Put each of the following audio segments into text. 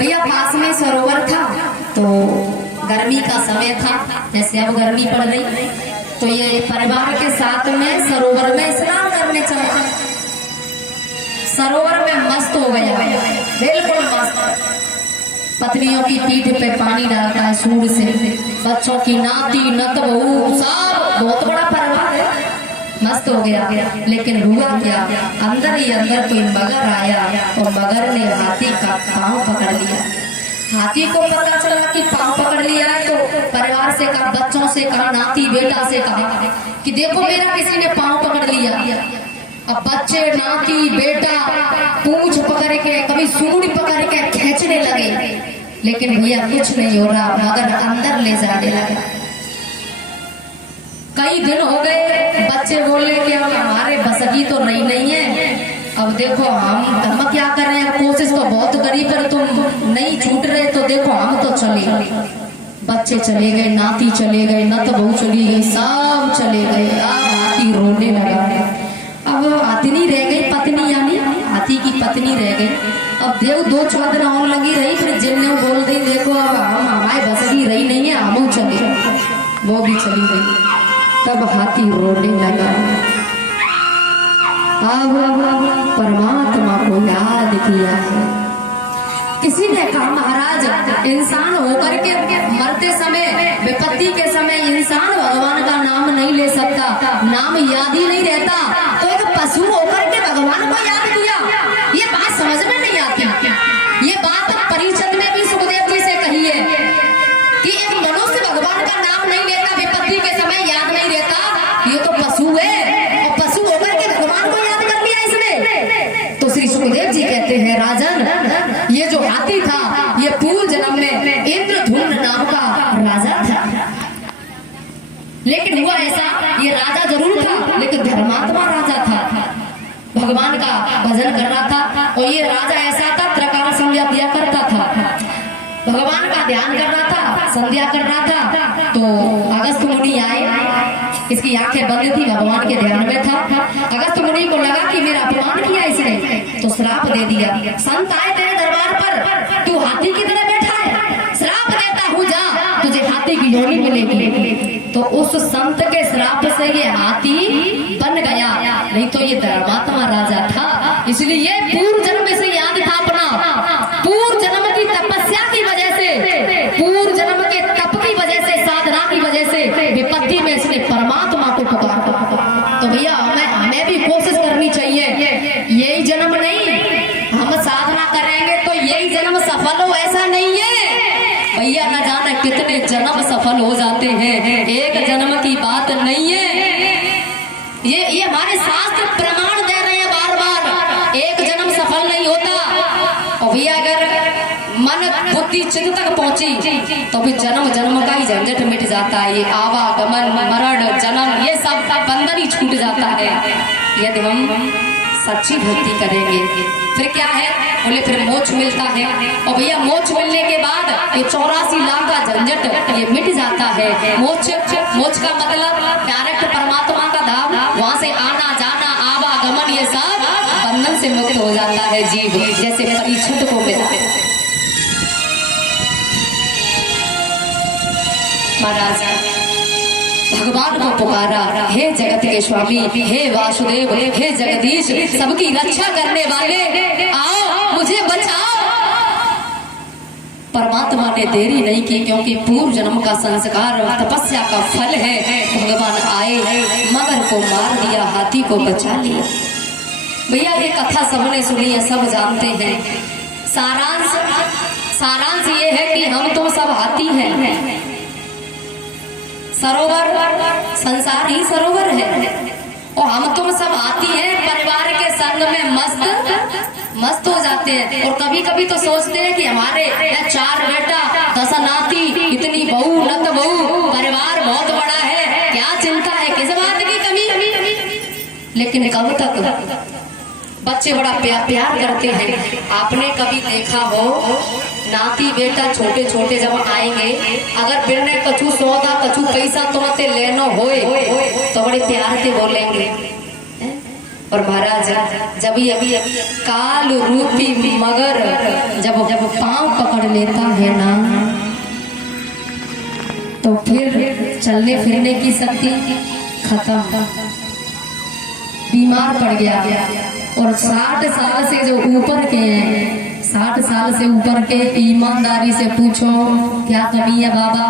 भैया पास में सरोवर था, तो गर्मी का समय था, जैसे अब गर्मी पड़ रही, तो ये परिवार के साथ में सरोवर में स्नान करने चला। सरोवर में मस्त हो गया, बिल्कुल मस्त। पत्नियों की पीठ पे पानी डालता है सूर से, बच्चों की नाती नत बहू सब, बहुत बड़ा परिवार है, मस्त हो गया। लेकिन हुआ क्या, अंदर ही अंदर कोई मगर आया और मगर ने हाथी का पांव पकड़ लिया। हाथी को पता चला कि पांव पकड़ लिया है, तो परिवार से कहा, बच्चों से कहा, नाती बेटा से कहा कि देखो मेरा किसी ने पांव पकड़ लिया। अब बच्चे, नाती, बेटा पूंछ पकड़ के, कभी सूंड पकड़ के खींचने लगे, लेकिन भैया कुछ नहीं हो रहा, मगर अंदर ले जाने लगा। कई दिन हो गए, बच्चे बोले कि अब हमारे बस की तो नहीं है, अब देखो हम क्या कर रहे हैं, कोशिश तो बहुत करी पर तुम नहीं छूट रहे, तो देखो हम तो चले। बच्चे चले गए, नाती चले गए, नत बहू चली गई, सब चले गए। अब हाथी रोने लगा। अब हाथी नहीं रह गई, पत्नी यानी हाथी की पत्नी रह गई। अब देव 2-4 दिन और लगी रही, फिर जिन ने बोल दी देखो अब हम हमारे बस की रही नहीं है, हम चले, वो भी चली गई। तब हाथी रोने लगा। अब परमात्मा को याद किया है। किसी ने कहा महाराज, इंसान होकर के मरते समय, विपत्ति के समय इंसान भगवान का नाम नहीं ले सकता, नाम याद ही नहीं रहता, तो एक पशु होकर के भगवान को याद किया। ये बात समझ में नहीं आती। ये बात परिषद में भी सुखदेव जी से कही है कि एक मनुष्य भगवान का नाम नहीं लेता, विपत्ति के समय याद नहीं रहता, ये तो पशु है, और पशु होकर के भगवान को याद कर लिया इसने। तो श्री सुखदेव जी कहते हैं, राजन, ये जो हाथी था, ये पूर्व जन्म में इंद्रधुम्न नाम का राजा था। लेकिन हुआ ऐसा, ये राजा जरूर था, लेकिन धर्मात्मा राजा था, भगवान का भजन कर रहा था। और ये राजा ऐसा था, त्रकार संध्या दिया करता था, भगवान का ध्यान कर रहा था, संध्या कर रहा था। तो अगस्त मुनि आए, इसकी आंखें बंद थी, भगवान के ध्यान में था। अगस्त मुनि को लगा कि मेरा अपमान किया इसने, तो श्राप दे दिया। संत आए तेरे दरबार पर, तू हाथी की तरह बैठा है, श्राप देता हूँ, जा, तुझे हाथी की योनि मिलेगी। तो उस संत के श्राप से ये हाथी बन गया, नहीं तो ये धर्मात्मा राजा था। इसलिए पूर्व जन्म से याद था अपना, पूर्व जन्म की तपस्या की वजह से, पूर्व जन्म के तप की वजह से, साधना की वजह से विपत्ति में इसने परमात्मा को पुकारा। तो भैया हमें भी कोशिश करनी चाहिए, यही जन्म नहीं, हम साधना करेंगे तो यही जन्म सफल हो ऐसा नहीं है भैया, न जाने कितने जन्म सफल हो जाते हैं, एक जन्म की बात नहीं है। ये हमारे शास्त्र प्रमाण दे रहे हैं बार बार, एक जन्म सफल नहीं होता। और भैया अगर मन बुद्धि चित्त तक पहुंची तो फिर जन्म जन्म का ही झंझट मिट जाता है। ये आवागमन, मरण, जन्म, ये सब बंधन ही छूट जाता है यदि हम सच्ची भक्ति करेंगे। फिर क्या है, बोले फिर मोक्ष मिलता है। और भैया मोक्ष मिलने के बाद ये 84 लाख का झंझट ये मिट जाता है। मोक्ष का मतलब डायरेक्ट परमात्मा का धाम, वहां से आना जाना, आवागमन, ये सब बंधन से मुक्त हो जाता है जीव, जैसे परीक्षित को मिला। महाराज भगवान को पुकारा, हे जगत के स्वामी, हे वासुदेव, हे जगदीश, सबकी रक्षा करने वाले, आओ मुझे बचाओ। परमात्मा ने देरी नहीं की, क्योंकि पूर्व जन्म का संस्कार तपस्या का फल है। भगवान आए, मगर को मार दिया, हाथी को बचा लिया। भैया ये कथा सबने सुनी है, सब जानते हैं। सारांश ये है कि हम तो सब हाथी हैं। सरोवर, संसार ही सरोवर है, और हम तुम सब हाथी हैं, परिवार के संग में मस्त हो जाते हैं। और कभी कभी तो सोचते हैं कि हमारे 4 बेटा, 10 नाती, इतनी बहू, नत बहू, परिवार बहुत बड़ा है, क्या चिंता है, किस बात की कमी। लेकिन कब तक बच्चे बड़ा प्यार करते हैं। आपने कभी देखा हो, नाती बेटा छोटे छोटे जब आएंगे, अगर बिरने कछु सौदा, कछु पैसा तुमते लेनो होए तो बड़े प्यार से बोलेंगे, और महाराज जब ये काल रूपी मगर जब जब पांव पकड़ लेता है ना, तो फिर चलने फिरने की शक्ति खत्म, बीमार पड़ गया। और 60 साल से जो ऊपर के हैं, 60 साल से ऊपर के, ईमानदारी से पूछो क्या कमी है बाबा?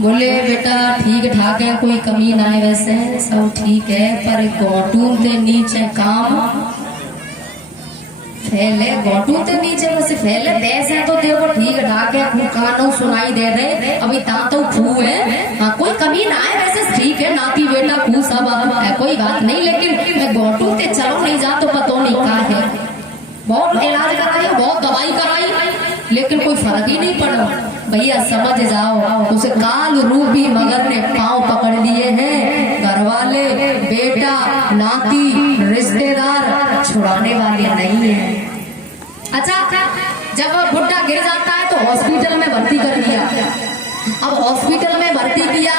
बोले बेटा ठीक ठाक है, कोई कमी ना है, वैसे सब ठीक है, पर घोटू के नीचे काम फैले, घोटू के नीचे वैसे फैले देश है तो देखो ठीक ठाक है, कानों सुनाई दे रहे अभी तो खू है, हाँ कोई कमी ना है, वैसे ठीक है, नाती बेटा खू सब है, कोई बात नहीं, लेकिन घोटू के चलो नहीं जा तो पतो नहीं क्या है। बहुत इलाज कराई, बहुत दवाई कराई, लेकिन कोई फर्क ही नहीं पड़ा। भैया समझ जाओ, उस काल रूपी मगर ने पांव पकड़ लिए हैं, घर वाले, बेटा, नाती, रिश्तेदार छुड़ाने वाले नहीं है। अच्छा, जब बुढ़ा गिर जाता है तो हॉस्पिटल में भर्ती कर दिया। अब हॉस्पिटल में भर्ती किया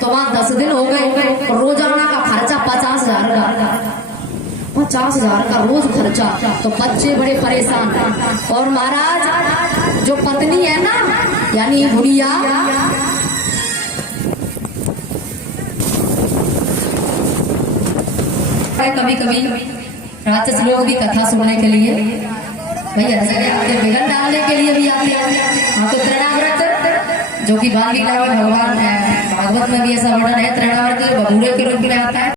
तो वहां 10 दिन हो गए, रोजाना का खर्चा 50,000 का, 50,000 का रोज खर्चा, तो बच्चे बड़े परेशान। और महाराज जो पत्नी है ना, यानी बुढ़िया, कभी कभी राक्षस लोग भी कथा सुनने के लिए भैया आते, विघन डालने के लिए भी आते हैं। हाँ तो तृणाव्रत जो कि बाल लीला में भगवान भागवत में भी ऐसा वर्णन है, तृणाव्रत बबूरे के रूप में आता है।